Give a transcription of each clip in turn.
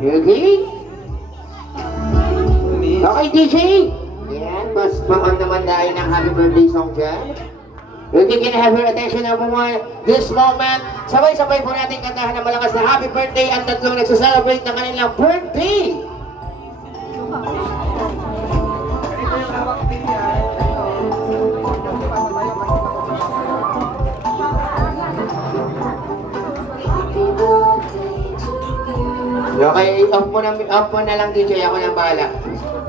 Okay? Okay, DJ. Ayan, mas maon naman tayo ng happy birthday song dyan. Okay, can I have your attention everyone? This moment, sabay-sabay po natin kantahan ng malakas na happy birthday ang tatlong nagsaselebrate ng kanilang birthday. Okay, off mo na lang DJ, ako nang bahala.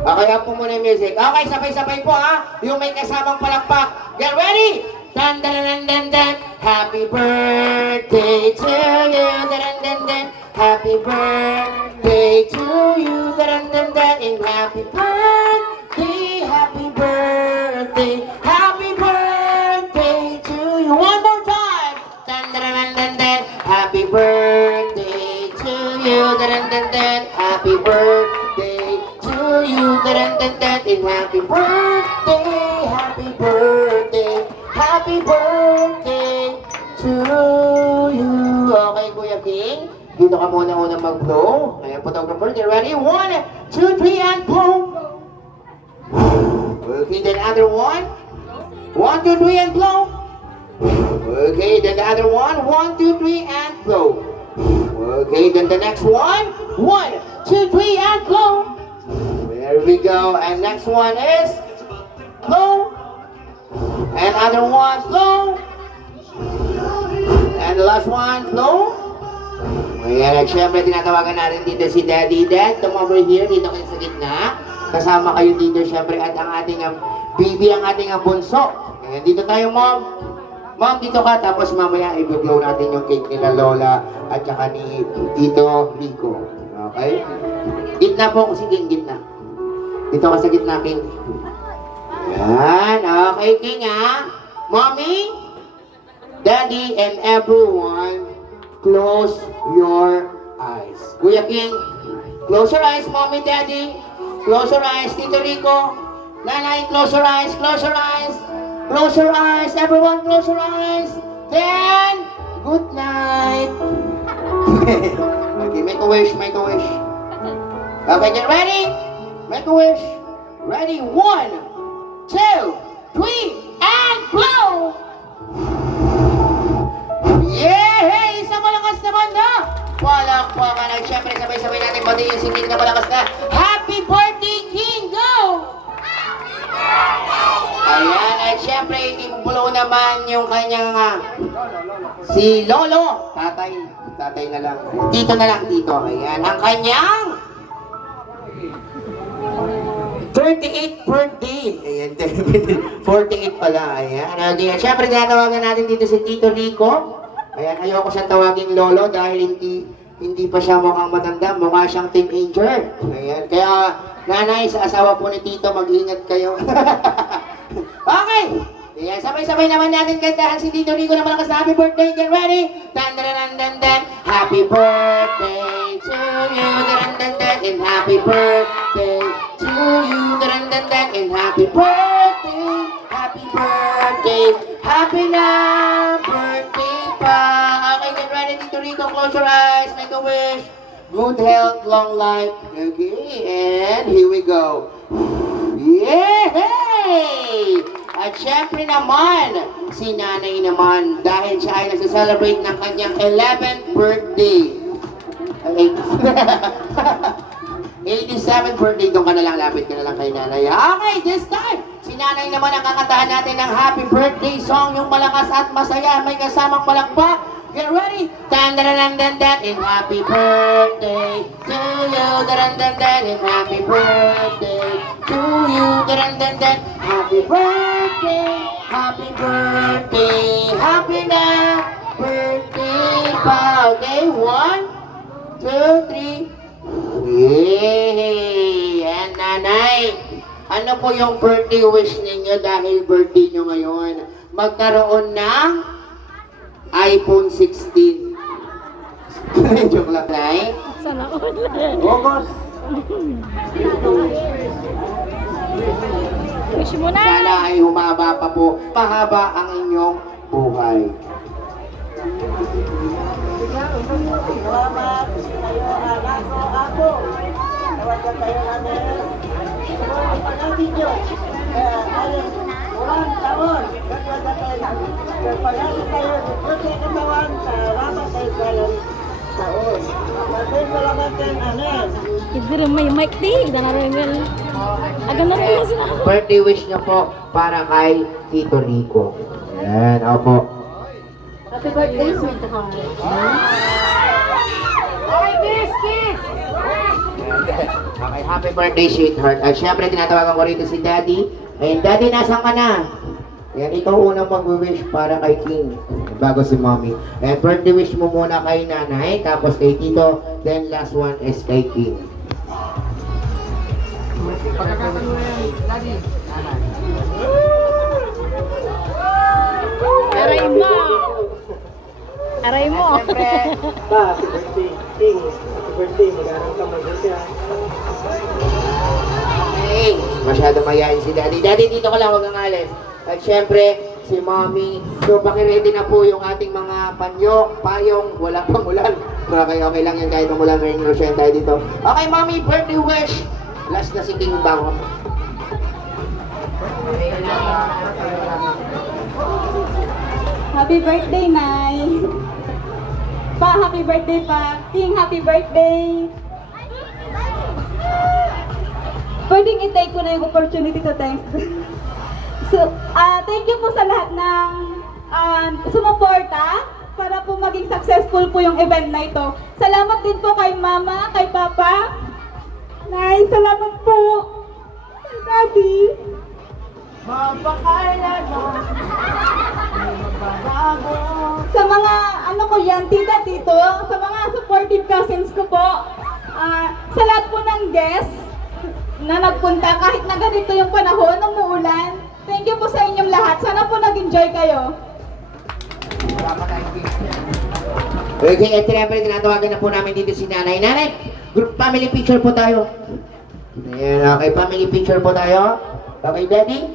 Okay, off mo muna yung music. Okay, sabay-sabay po ha, yung may kasamang palakpak. Get ready! Dan dan dan dan dan. Happy birthday to you. Dan dan dan. Happy birthday to you. Dan dan dan. And happy birthday, happy birthday, happy birthday to you. One more time. Dan dan dan dan dan. Happy birthday to you. Dan dan dan. Happy birthday to you. Dan dan dan. And happy birthday, happy birthday. Happy birthday to you. Okay, Kuya King. Dito ka muna mag-blow. Ayan, photographer, get ready. 1, 2, 3, and blow. Okay, then other one. 1, 2, 3, and blow. Okay, then the other one. 1, 2, 3, and blow. Okay, then the next one. 1, 2, 3, and blow. There we go. And next one is blow. And other one, blow. And the last one, blow. Ayan, at syempre tinatawagan natin dito si Daddy. Dad, come over here, dito kayo sa gitna. Kasama kayo dito syempre at ang ating baby, ang ating bunso. Ayan, dito tayo, Mom. Mom, dito ka. Tapos mamaya i-blow natin yung cake nila Lola at saka ni Tito Rico. Okay? Gitna po, sige, gitna. Dito ka sa gitna, King. Yan, okay, King, ha? Mommy, Daddy, and everyone, close your eyes. Kuya King, close your eyes, Mommy, Daddy. Close your eyes, Tito Rico. Nanay, close your eyes, close your eyes. Close your eyes, everyone, close your eyes. Then, good night. Okay, make a wish, make a wish. Okay, get ready? Make a wish. Ready, 1, 2, 3, and blow! Yeah! Isang malakas naman na! Palakpakan at syempre sabay-sabay natin batiin si King na malakas na Happy Birthday, King! Go! Ayan, at syempre i-blow naman yung kanyang si Lolo. Tatay na lang. Tito na lang, Tito. Ayan, ang kanyang 38th birthday. Ayan, 48 pala. Ayan. Okay. Siyempre, tinatawagan natin dito si Tito Rico. Ayan, ayoko siyang tawagin Lolo dahil hindi pa siya mukhang matanda. Mukha siyang teenager. Ayan. Kaya, nanay, sa asawa po ni Tito, mag-ingat kayo. Okay. Ayan, sabay-sabay naman natin kantahan si Tito Rico na malakas na happy birthday. Get ready. Dan dan dan dan dan. Happy birthday to you. Dan dan dan. And happy birthday to you, dan dan dan, and happy birthday, happy na birthday pa. Okay, get ready, Tito Rico, close your eyes, make a wish. Good health, long life. Okay, and here we go. Yay! At syempre naman, si nanay naman, dahil siya ay nasa-celebrate ng kanyang 11th birthday. 87th birthday, doon ka na lang, lapit ka na lang kay nanay. Okay, this time, si nanay naman ang kakantahan natin ng happy birthday song, yung malakas at masaya, may kasamang palakpak. Get ready! Dan dan dan dan dan, and happy birthday to you, dan dan dan, and happy birthday to you, dan dan dan, happy birthday, happy na birthday pa. Okay, 1, 2, 3. Yay! And nanay, ano po yung birthday wish ninyo dahil birthday nyo ngayon? Magkaroon ng iPhone 16. Joke lang, nay. Sana all. Ogos. Wish mo na. Sana ay humaba pa po. Mahaba ang inyong buhay. Salamat sa iyo, anak ko, ako. Ganda kayo namin. Pag-asin nyo. Ayun, ulang taon. Ganda kayo namin. Pag-asin kayo, dito sa katawan, salamat kayo sa taon. Pag-asin salamat kayo namin. Idiro may mic di, danarengel. Aga na rin sila. Birthday wish niya po para kay Tito Rico. Ayan, opo. Happy birthday, sweetheart. Okay, happy birthday, sweetheart. At syempre, tinatawagan ko rito si Daddy. Ayun, Daddy, nasan ka na? Ayan, ikaw unang mag-wish para kay King. Bago si Mommy. Ayan, birthday wish mo muna kay Nanay, tapos kay Tito, then last one is kay King. Aray mo. Aray mo. Pa, happy birthday. King, happy birthday. Mag-arang ka mag-birthday. Hey, masyado mayayin si Daddy. Daddy, dito ka lang, huwag kang alis. At syempre, si Mommy. So, pakiready na po yung ating mga panyo, payong, wala pang ulan. Pero okay lang yan kahit umulan, may inosyon tayo dito. Okay, Mommy, birthday wish. Last na si King Bang. Happy birthday, Nay! Pa, happy birthday pa! King, happy birthday! Pwedeng i-take ko na yung opportunity to thank. So, thank you po sa lahat ng sumuporta para po maging successful po yung event na ito. Salamat din po kay Mama, kay Papa. Nay, salamat po! Kay Daddy! Sa mga ano ko yan, tita, tito, sa mga supportive cousins ko po, sa lahat po ng guests na nagpunta kahit na ganito yung panahon, umuulan, thank you po sa inyong lahat. Sana po nag-enjoy kayo. Okay, at siyempre, tinatawagan na po namin dito si Nanay. Nanay, group family picture po tayo. Ayan, okay, family picture po tayo. Okay, Daddy?